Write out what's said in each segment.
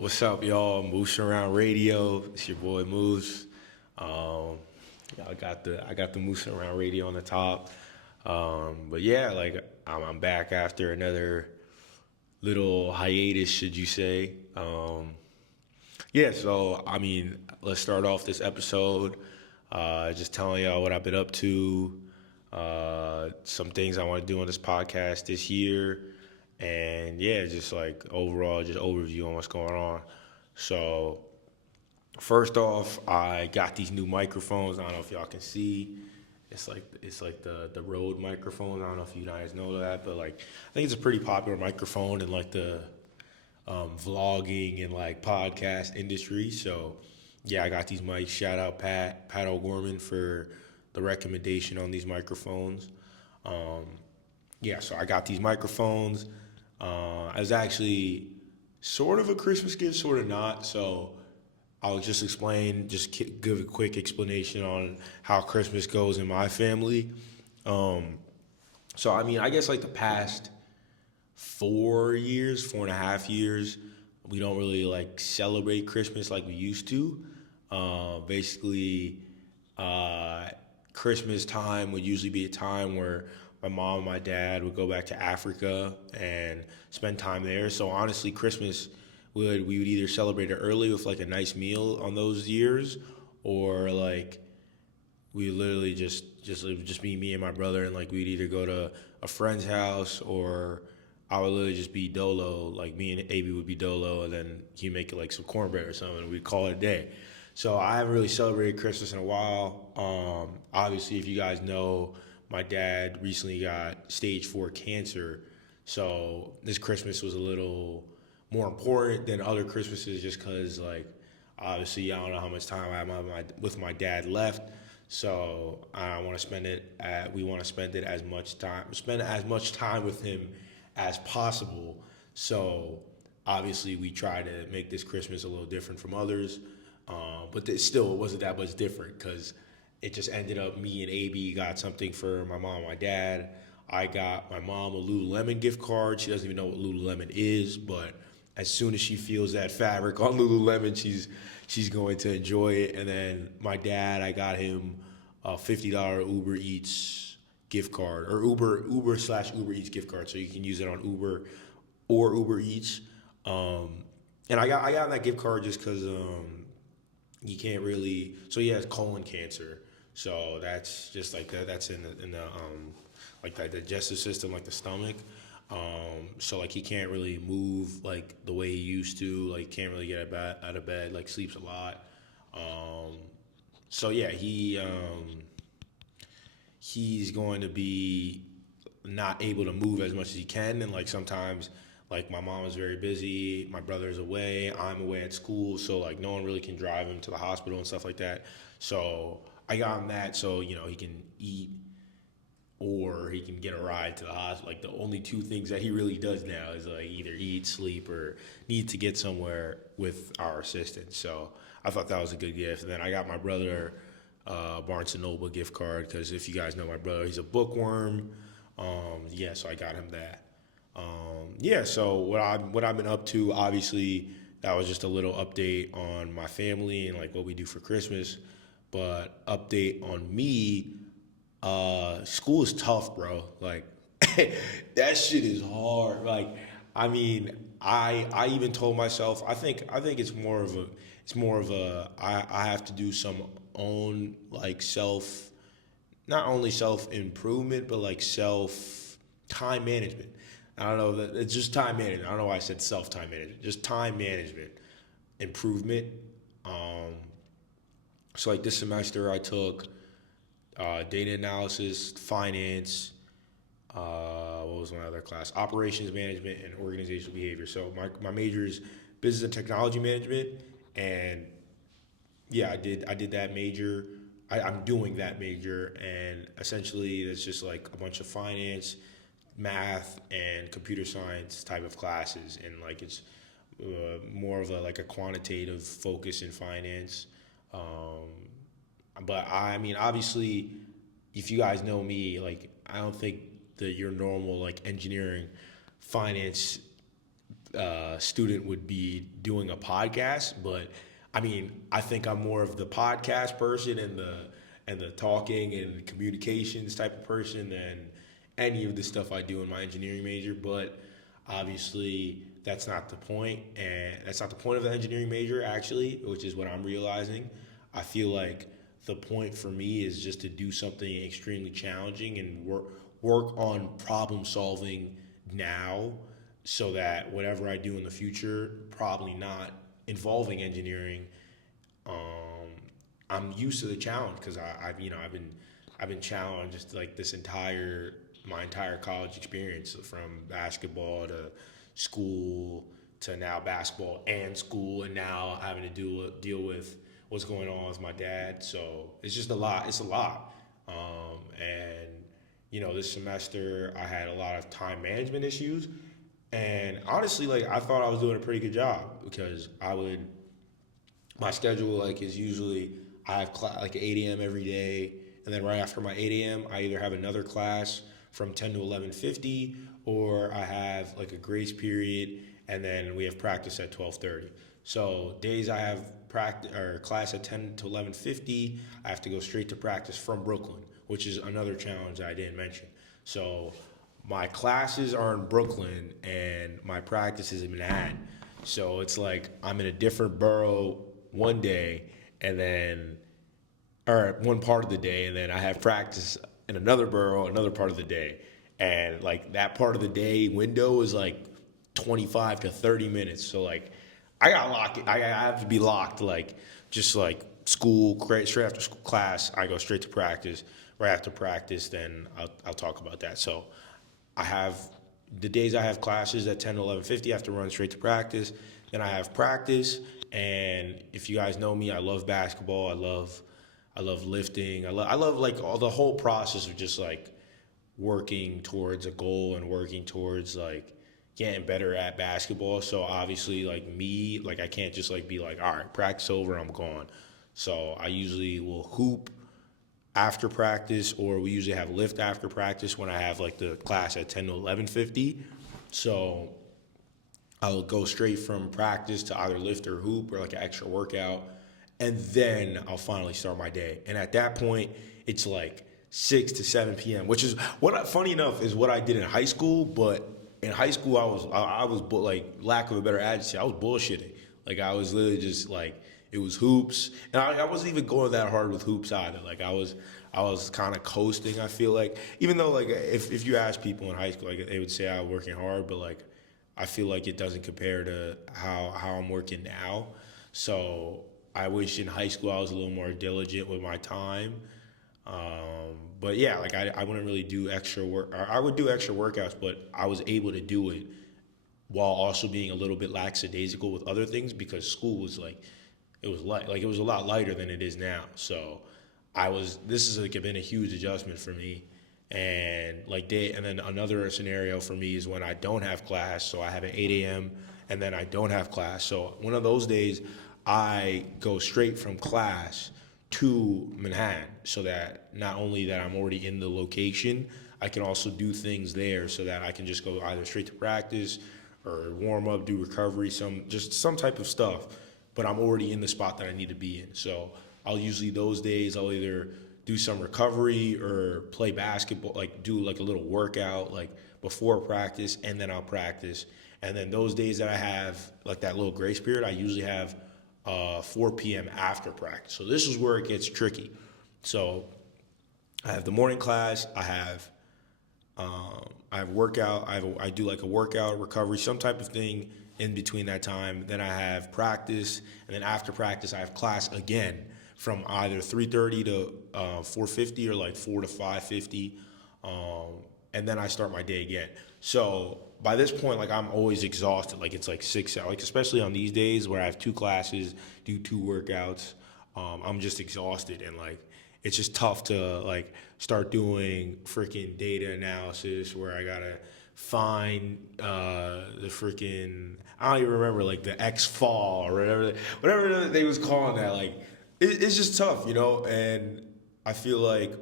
What's up, y'all? Moose Around Radio. It's your boy Moose. Yeah, I got the Moose Around Radio on the top. But yeah, like I'm back after another little hiatus, should you say? Yeah. So let's start off this episode. Just telling y'all what I've been up to. Some things I want to do on this podcast this year, and yeah, just like overall, just overview on what's going on. So first off, I got these new microphones. I don't know if y'all can see. It's like the Rode microphone. I don't know if you guys know that, but like I think it's a pretty popular microphone in like the vlogging and like podcast industry. So yeah, I got these mics. Shout out Pat O'Gorman for the recommendation on these microphones. Um, yeah, so I got these microphones. I was actually sort of a Christmas gift, sort of not. So I'll just explain, give a quick explanation on how Christmas goes in my family. Um, I guess like the past 4 years, 4.5 years, we don't really like celebrate Christmas like we used to. Basically, uh, Christmas time would usually be a time where my mom and my dad would go back to Africa and spend time there. So honestly, Christmas we would either celebrate it early with like a nice meal on those years, or like we literally just it would just be me and my brother, and like we'd either go to a friend's house, or I would literally just be dolo. Like me and AB would be dolo, and then he'd make like some cornbread or something, and we'd call it a day. So I haven't really celebrated Christmas in a while. Obviously, if you guys know, my dad recently got stage 4 cancer, so this Christmas was a little more important than other Christmases, just because like obviously I don't know how much time I have with my dad left. So I want to spend it at we want to spend as much time with him as possible. So obviously we try to make this Christmas a little different from others, but still it wasn't that much different because it just ended up me and AB got something for my mom and my dad. I got my mom a Lululemon gift card. She doesn't even know what Lululemon is, but as soon as she feels that fabric on Lululemon, she's going to enjoy it. And then my dad, I got him a $50 Uber Eats gift card, or Uber/Uber Eats gift card, so you can use it on Uber or Uber Eats. And I got that gift card just because you can't really. So he has colon cancer, so that's just like that's in the like the digestive system, like the stomach. So like he can't really move like the way he used to. Like can't really get out of bed. Like sleeps a lot. Um, so yeah, he's going to be not able to move as much as he can, and like sometimes like my mom is very busy, my brother's away, I'm away at school, so like no one really can drive him to the hospital and stuff like that. So I got him that, so he can eat or he can get a ride to the hospital. Like the only two things that he really does now is like either eat, sleep, or need to get somewhere with our assistant. So I thought that was a good gift. And then I got my brother Barnes and Noble gift card because if you guys know my brother, he's a bookworm. Yeah, so I got him that. Yeah, so what I've been up to, obviously, that was just a little update on my family and like what we do for Christmas. But update on me, school is tough, bro. Like that shit is hard. Like, I mean, I even told myself I think it's more of a I have to do some own like self, not only self improvement but like self time management. I don't know that it's just time management. I don't know why I said self time management. Just time management improvement. Um, so like this semester I took data analysis, finance. What was my other class? Operations management and organizational behavior. So my major is business and technology management, and yeah, I did that major. I'm doing that major, and essentially it's just like a bunch of finance, math, and computer science type of classes, and like it's more of a like a quantitative focus in finance. Um, but I mean, obviously, if you guys know me, like I don't think that your normal like engineering, finance student would be doing a podcast, but I mean, I think I'm more of the podcast person and the talking and communications type of person than any of the stuff I do in my engineering major. But obviously, that's not the point, and that's not the point of the engineering major actually, which is what I'm realizing. I feel like the point for me is just to do something extremely challenging and work on problem solving now so that whatever I do in the future, probably not involving engineering, um, I'm used to the challenge because I've been challenged just like this entire my entire college experience from basketball to school to now basketball and school and now having to deal with what's going on with my dad. So it's just a lot. It's a lot. And this semester I had a lot of time management issues, and honestly, like I thought I was doing a pretty good job because my schedule like is usually I have like 8 a.m. every day, and then right after my 8 a.m. I either have another class from 10 to 11:50, or I have like a grace period, and then we have practice at 12:30. So days I have practice or class at 10 to 11:50, I have to go straight to practice from Brooklyn, which is another challenge that I didn't mention. So my classes are in Brooklyn and my practice is in Manhattan. So it's like I'm in a different borough one day and then, or one part of the day, and then I have practice in another borough another part of the day. And like that part of the day window is like 25 to 30 minutes. So like I got locked. I have to be locked. Like just like school, straight after school class, I go straight to practice. Right after practice, then I'll talk about that. So I have the days I have classes at 10 to 11:50. I have to run straight to practice. Then I have practice, and if you guys know me, I love basketball. I love lifting. I love like all the whole process of just like working towards a goal and working towards like getting better at basketball. So obviously, like me, like I can't just like be like, all right, practice over, I'm gone. So I usually will hoop after practice, or we usually have lift after practice when I have like the class at 10 to 11:50. So I'll go straight from practice to either lift or hoop or like an extra workout, and then I'll finally start my day. And at that point, it's like 6 to 7 p.m., which is funny enough, is what I did in high school. But in high school, I was like, lack of a better adjective, I was bullshitting. Like I was literally just like it was hoops, and I wasn't even going that hard with hoops either. Like I was kind of coasting. I feel like even though like if you ask people in high school, like they would say I was working hard, but like I feel like it doesn't compare to how I'm working now. So I wish in high school I was a little more diligent with my time. But yeah, like I wouldn't really do extra work. Or I would do extra workouts, but I was able to do it while also being a little bit lackadaisical with other things because school was like it was light, like it was a lot lighter than it is now. So this has like been a huge adjustment for me. And and then another scenario for me is when I don't have class. So I have an 8 a.m. and then I don't have class. So one of those days, I go straight from class to Manhattan so that not only that I'm already in the location, I can also do things there so that I can just go either straight to practice or warm up, do recovery, some type of stuff. But I'm already in the spot that I need to be in. So I'll usually those days I'll either do some recovery or play basketball, like do like a little workout like before practice, and then I'll practice. And then those days that I have like that little grace period, I usually have 4 p.m. after practice. So this is where it gets tricky. So I have the morning class. I have workout. I do like a workout, recovery, some type of thing in between that time. Then I have practice, and then after practice, I have class again from either 3:30 to 4:50 or like 4 to 5:50, and then I start my day again. So by this point, like I'm always exhausted. Like it's like 6 hours. Like especially on these days where I have two classes, do two workouts, I'm just exhausted, and like it's just tough to like start doing freaking data analysis where I gotta find the freaking I don't even remember like the X fall or whatever they was calling that. Like it's just tough, and I feel like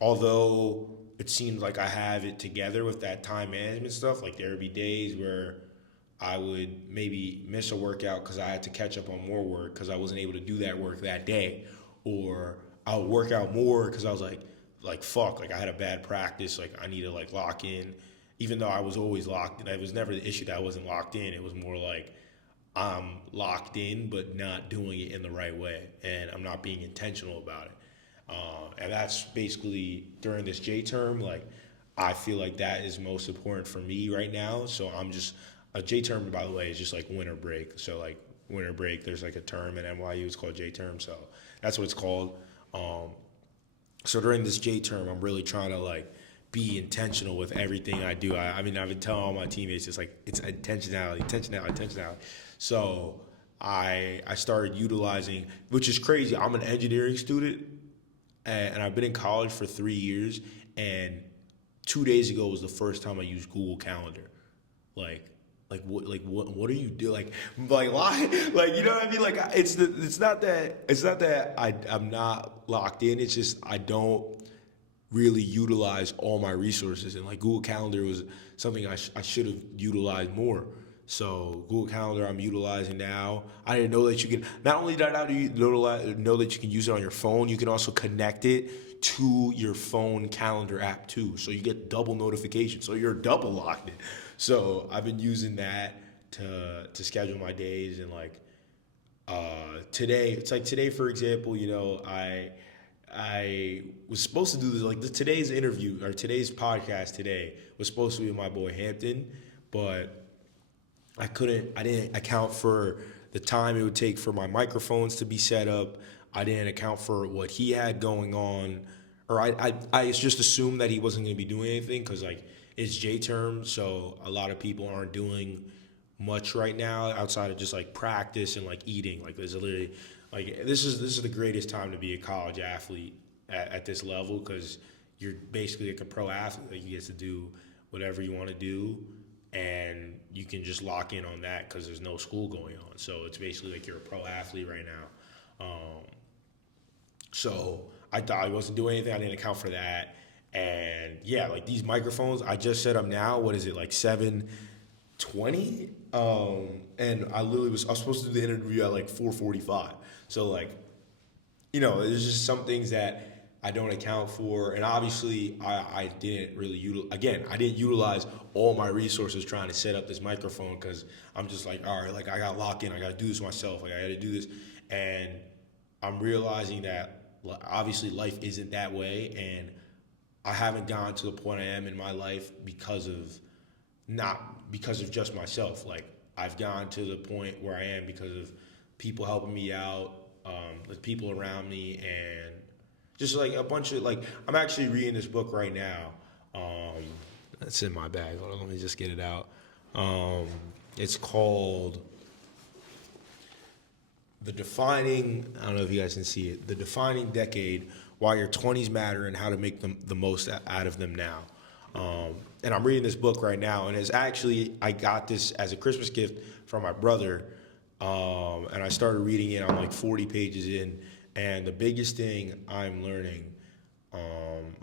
although it seems like I have it together with that time management stuff, like there would be days where I would maybe miss a workout because I had to catch up on more work because I wasn't able to do that work that day, or I would work out more because I was like fuck, like I had a bad practice, like I need to like lock in, even though I was always locked in. It was never the issue that I wasn't locked in. It was more like I'm locked in, but not doing it in the right way, and I'm not being intentional about it. And that's basically during this J term. Like, I feel like that is most important for me right now. So I'm just a J term. By the way, is just like winter break. So like winter break, there's like a term at NYU. It's called J term. So that's what it's called. Um, so during this J term, I'm really trying to like be intentional with everything I do. I mean, I've been telling all my teammates, it's like it's intentionality, intentionality, intentionality. So I started utilizing, which is crazy. I'm an engineering student, and I've been in college for 3 years. And 2 days ago was the first time I used Google Calendar. Like, what are you doing? Like why? Like, you know what I mean? Like, it's not that I'm not locked in. It's just I don't really utilize all my resources. And like Google Calendar was something I should have utilized more. So Google Calendar I'm utilizing now. I didn't know that you can, not only did I not know that you can use it on your phone, you can also connect it to your phone calendar app too. So you get double notifications. So you're double locked in. So I've been using that to schedule my days. And like today, it's like today, for example, I was supposed to do this, like today's interview or today's podcast today was supposed to be with my boy Hampton, but I didn't account for the time it would take for my microphones to be set up. I didn't account for what he had going on, or I just assumed that he wasn't going to be doing anything because like it's J term, so a lot of people aren't doing much right now outside of just like practice and like eating. Like there's literally like this is the greatest time to be a college athlete at this level because you're basically like a pro athlete. Like you get to do whatever you want to do, and you can just lock in on that because there's no school going on. So it's basically like you're a pro athlete right now. So I thought I wasn't doing anything. I didn't account for that. And yeah, like these microphones, I just set up now. What is it, like 7:20? And I was supposed to do the interview at like 4:45. So like, there's just some things that I don't account for. And obviously I didn't really I didn't utilize all my resources trying to set up this microphone because I'm just like, all right, like I got locked in. I got to do this myself. Like I got to do this. And I'm realizing that obviously life isn't that way. And I haven't gone to the point I am in my life not because of just myself. Like I've gone to the point where I am because of people helping me out, the people around me, and just like a bunch of like I'm actually reading this book right now. It's in my bag. Hold on, let me just get it out. It's called I don't know if you guys can see it, The Defining Decade, Why Your 20s Matter and How to Make them the Most out of them now. And I'm reading this book right now, and it's actually, I got this as a Christmas gift from my brother, and I started reading it. I'm like 40 pages in, and the biggest thing I'm learning,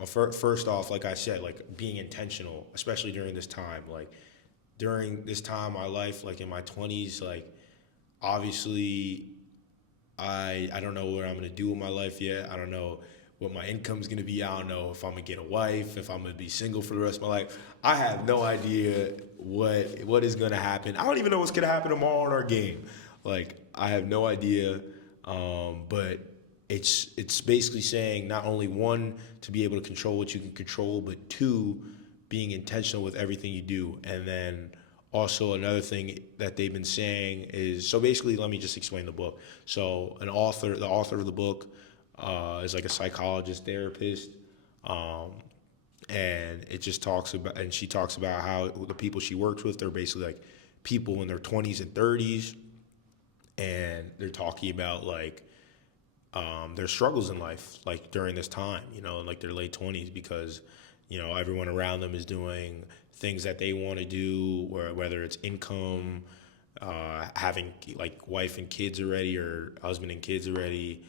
first off, like I said, like being intentional, especially during this time. Like during this time in my life, like in my 20s, like obviously I don't know what I'm gonna do with my life yet. I don't know what my income's gonna be. I don't know if I'm gonna get a wife, if I'm gonna be single for the rest of my life. I have no idea what is gonna happen. I don't even know what's gonna happen tomorrow in our game. Like I have no idea. But it's basically saying not only one, to be able to control what you can control, but two, being intentional with everything you do. And then also another thing that they've been saying is, so basically, let me just explain the book. So the author of the book is like a psychologist, therapist, and she talks about how the people she works with, they're basically like people in their 20s and 30s, and they're talking about like their struggles in life, like during this time, in like their late 20s, because everyone around them is doing things that they want to do, whether it's income, having like wife and kids already, or husband and kids already,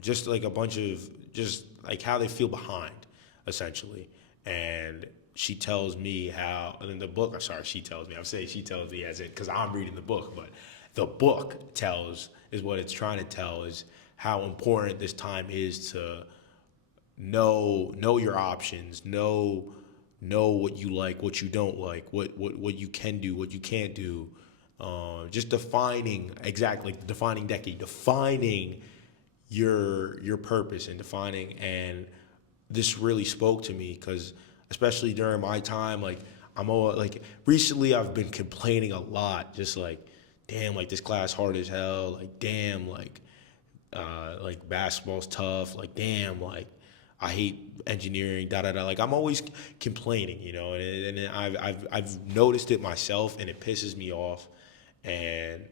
just like a bunch of just like how they feel behind, essentially. And she tells me how, and in the book, I'm sorry, she tells me, I'm saying she tells me as it, because I'm reading the book, but the book tells, is what it's trying to tell, is how important this time is to know your options, know what you like, what you don't like, what you can do, what you can't do. Just defining, exactly, defining decade, defining your purpose and defining. And this really spoke to me because especially during my time, like I'm all like recently I've been complaining a lot, just like damn, like this class hard as hell, like damn, like basketball's tough, like damn, like I hate engineering, da da da. Like I'm always complaining, and I've noticed it myself, and it pisses me off, and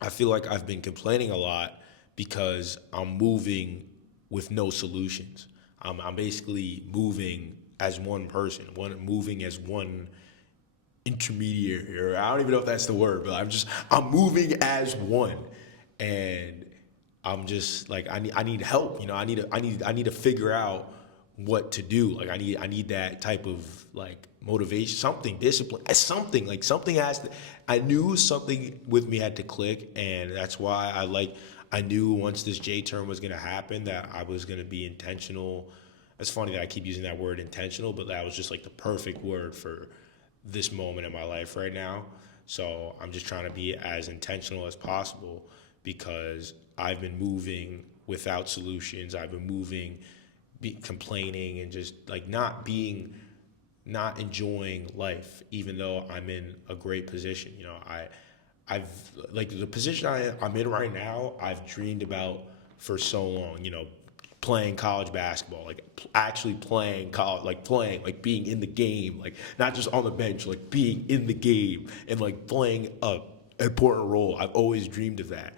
I feel like I've been complaining a lot because I'm moving with no solutions. I'm basically moving as one person, moving as one intermediary, or I don't even know if that's the word, but I'm moving as one, and I'm just like I need help. I need to figure out what to do. Like I need that type of like motivation, something, discipline, something like something has to. I knew something with me had to click, and that's why I knew once this J term was gonna happen that I was gonna be intentional. It's funny that I keep using that word intentional, but that was just like the perfect word for this moment in my life right now. So I'm just trying to be as intentional as possible because I've been moving without solutions. I've been moving, complaining, and just like not enjoying life, even though I'm in a great position. I've like the position I'm in right now. I've dreamed about for so long. Playing college basketball, like actually playing college, like playing, like being in the game, like not just on the bench, like being in the game and like playing a important role. I've always dreamed of that,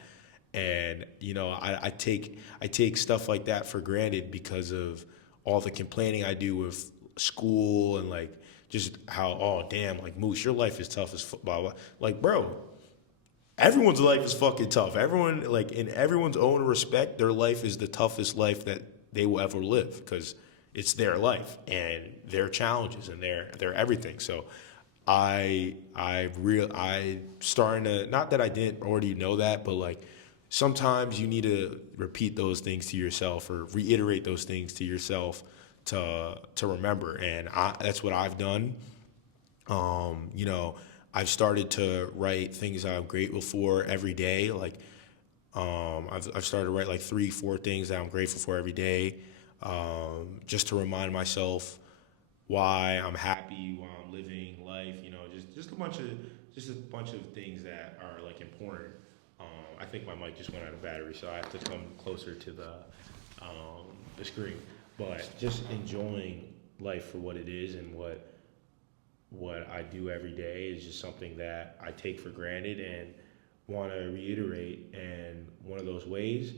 and I take stuff like that for granted because of all the complaining I do with school and like just how oh damn like Moose, your life is tough as football. Like bro, everyone's life is fucking tough. Everyone, like in everyone's own respect, their life is the toughest life that they will ever live because it's their life and their challenges and their everything. So I starting to, not that I didn't already know that, but like sometimes you need to repeat those things to yourself or reiterate those things to yourself to remember. And that's what I've done. You know, I've started to write things I'm grateful for every day. Like, I've started to write like 3, 4 things that I'm grateful for every day, just to remind myself why I'm happy, why I'm living life. Just a bunch of things that are like important. I think my mic just went out of battery, so I have to come closer to the screen. But just enjoying life for what it is and what I do every day is just something that I take for granted and want to reiterate. And one of those ways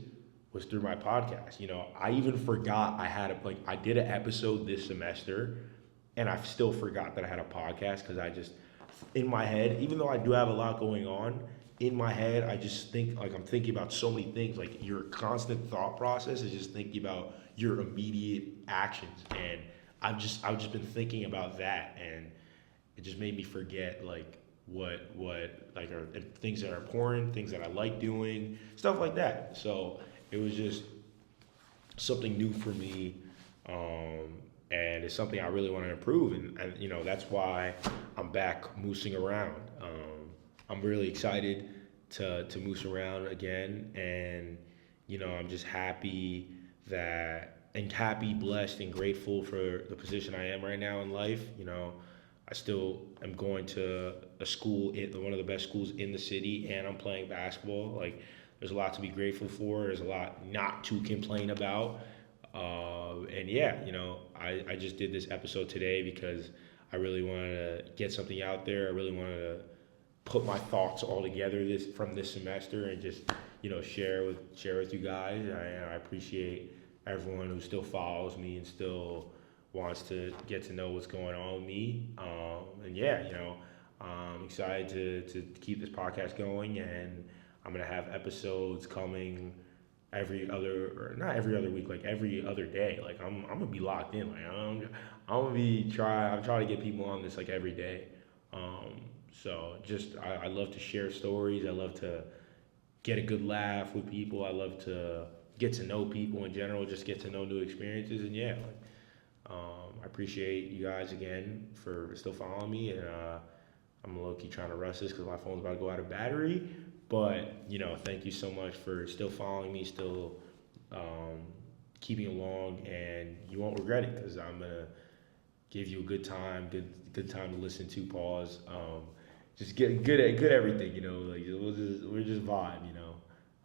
was through my podcast. I even forgot I did an episode this semester, and I still forgot that I had a podcast because I just in my head, even though I do have a lot going on. In my head, I just think like I'm thinking about so many things. Like your constant thought process is just thinking about your immediate actions, and I've just been thinking about that, and it just made me forget like what like are things that are important, things that I like doing, stuff like that. So it was just something new for me, and it's something I really want to improve. And that's why I'm back moosing around. I'm really excited to moose around again, and I'm just happy happy, blessed, and grateful for the position I am right now in life. I still am going to a school, one of the best schools in the city, and I'm playing basketball. Like, there's a lot to be grateful for. There's a lot not to complain about. And yeah, I just did this episode today because I really wanted to get something out there. I really wanted to put my thoughts all together from this semester and just share with you guys. I appreciate everyone who still follows me and still wants to get to know what's going on with me. And yeah, I'm excited to keep this podcast going, and I'm gonna have episodes coming every other, or not every other week, like every other day. Like I'm gonna be locked in. Like I'm trying to get people on this like every day. So just I love to share stories. I love to get a good laugh with people. I love to get to know people in general. Just get to know new experiences. And yeah, like, I appreciate you guys again for still following me. And I'm low key trying to rush this because my phone's about to go out of battery. But thank you so much for still following me, still um, keeping along, and you won't regret it because I'm gonna give you a good time to listen to. Pause. Just get good everything. Like we're just vibe.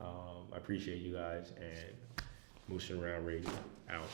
I appreciate you guys and Moosing Around Radio out.